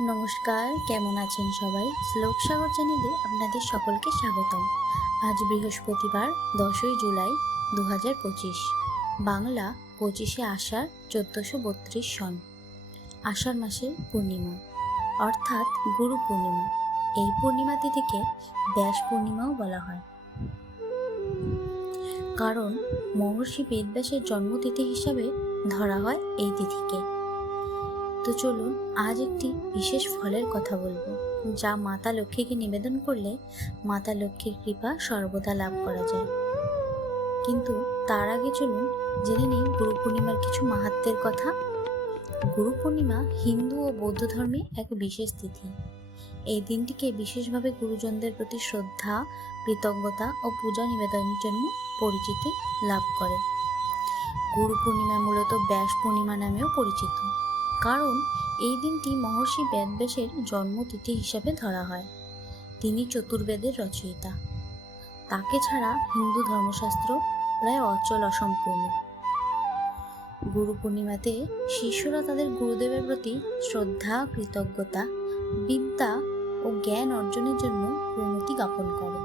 নমস্কার, কেমন আছেন সবাই? শ্লোক সাগর চ্যানেলে আপনাদের সকলকে স্বাগতম। আজ বৃহস্পতিবার, দশই জুলাই দু হাজার পঁচিশ। বাংলা, পঁচিশে আষাঢ়, চোদ্দোশো বত্রিশ সন। আষাঢ় মাসের পূর্ণিমা। অর্থাৎ গুরু পূর্ণিমা। এই পূর্ণিমা তিথিকে ব্যাস পূর্ণিমাও বলা হয়। কারণ মহর্ষি বেদব্যাসের জন্মতিথি হিসাবে ধরা হয় এই তিথিকে। তো চলুন আজ একটি বিশেষ ফলের কথা বলব, যা মাতা লক্ষ্মীকে নিবেদন করলে মাতা লক্ষ্মীর কৃপা সর্বদা লাভ করা যায়। কিন্তু তার আগে চলুন জেনে নিই গুরু পূর্ণিমার কিছু মাহাত্মের কথা। গুরু পূর্ণিমা হিন্দু ও বৌদ্ধ ধর্মে এক বিশেষ তিথি। এই দিনটিকে বিশেষভাবে গুরুজনদের প্রতি শ্রদ্ধা, কৃতজ্ঞতা ও পূজা নিবেদনের জন্য পরিচিতি লাভ করে। গুরু পূর্ণিমা মূলত ব্যাস পূর্ণিমা নামেও পরিচিত। কারণ এই দিনটি মহর্ষি বেদব্যাসের জন্মতিথি হিসাবে ধরা হয়। তিনি চতুর্বেদের রচয়িতা। তাকে ছাড়া হিন্দু ধর্মশাস্ত্র প্রায় অচল অসম্পূর্ণ। গুরু পূর্ণিমাতে শিষ্যরা তাদের গুরুদেবের প্রতি শ্রদ্ধা, কৃতজ্ঞতা, বিদ্যা ও জ্ঞান অর্জনের জন্য প্রণতি জ্ঞাপন করে।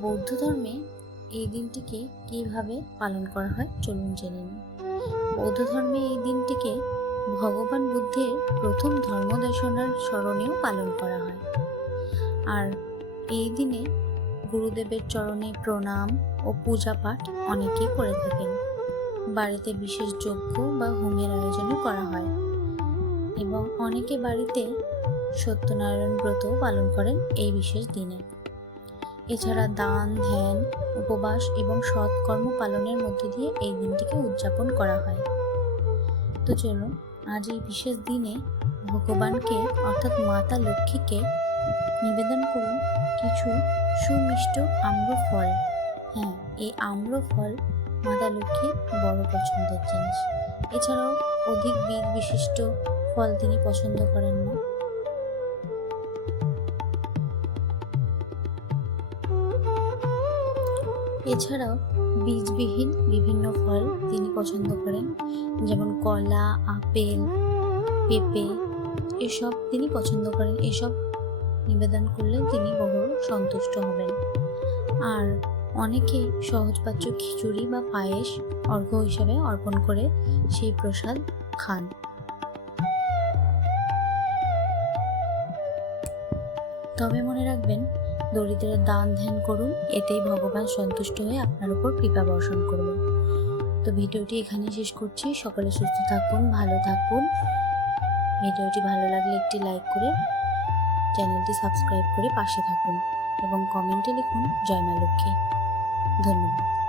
বৌদ্ধ ধর্মে এই দিনটিকে কীভাবে পালন করা হয় চলুন জেনে নিই। বৌদ্ধ ধর্মে এই দিনটিকে ভগবান বুদ্ধের প্রথম ধর্মদেশনার স্মরণেও পালন করা হয়। আর এই দিনে গুরুদেবের চরণে প্রণাম ও পূজা পাঠ অনেকেই করে থাকেন। বাড়িতে বিশেষ যজ্ঞ বা হোমের আয়োজনও করা হয় এবং অনেকে বাড়িতে সত্যনারায়ণ ব্রতও পালন করেন এই বিশেষ দিনে। এছাড়া দান, ধ্যান, উপবাস এবং সৎকর্ম পালনের মধ্যে দিয়ে এই দিনটিকে উদযাপন করা হয়। তো চলুন, আজ এই বিশেষ দিনে ভগবানকে, অর্থাৎ মাতা লক্ষ্মীকে নিবেদন করুন কিছু সুমিষ্ট আম্র ফল। হ্যাঁ এই আম্র ফল মাতা লক্ষ্মীর বড় পছন্দের জিনিস। এছাড়াও অধিক বীজ বিশিষ্ট ফল তিনি পছন্দ করেন না। এছাড়াও বীজবিহীন বিভিন্ন ফল তিনি পছন্দ করেন, যেমন কলা, আপেল, পেঁপে, এসব তিনি পছন্দ করেন। এসব নিবেদন করলে তিনি বহু সন্তুষ্ট হবেন। আর অনেকে সহজপাচ্য খিচুড়ি বা পায়েস অর্ঘ্য হিসাবে অর্পণ করে সেই প্রসাদ খান। তবে মনে রাখবেন দরিদ্রের দান ধ্যান করুন, এতেই ভগবান সন্তুষ্ট হয়ে আপনার উপর কৃপা বর্ষণ করবেন তো ভিডিওটি এখানে শেষ করছি। সকলে সুস্থ থাকুন, ভালো থাকুন। ভিডিওটি ভালো লাগলে একটি লাইক করে চ্যানেলটি সাবস্ক্রাইব করে পাশে থাকুন এবং কমেন্টে লিখুন, জয় লক্ষ্মী। ধন্যবাদ।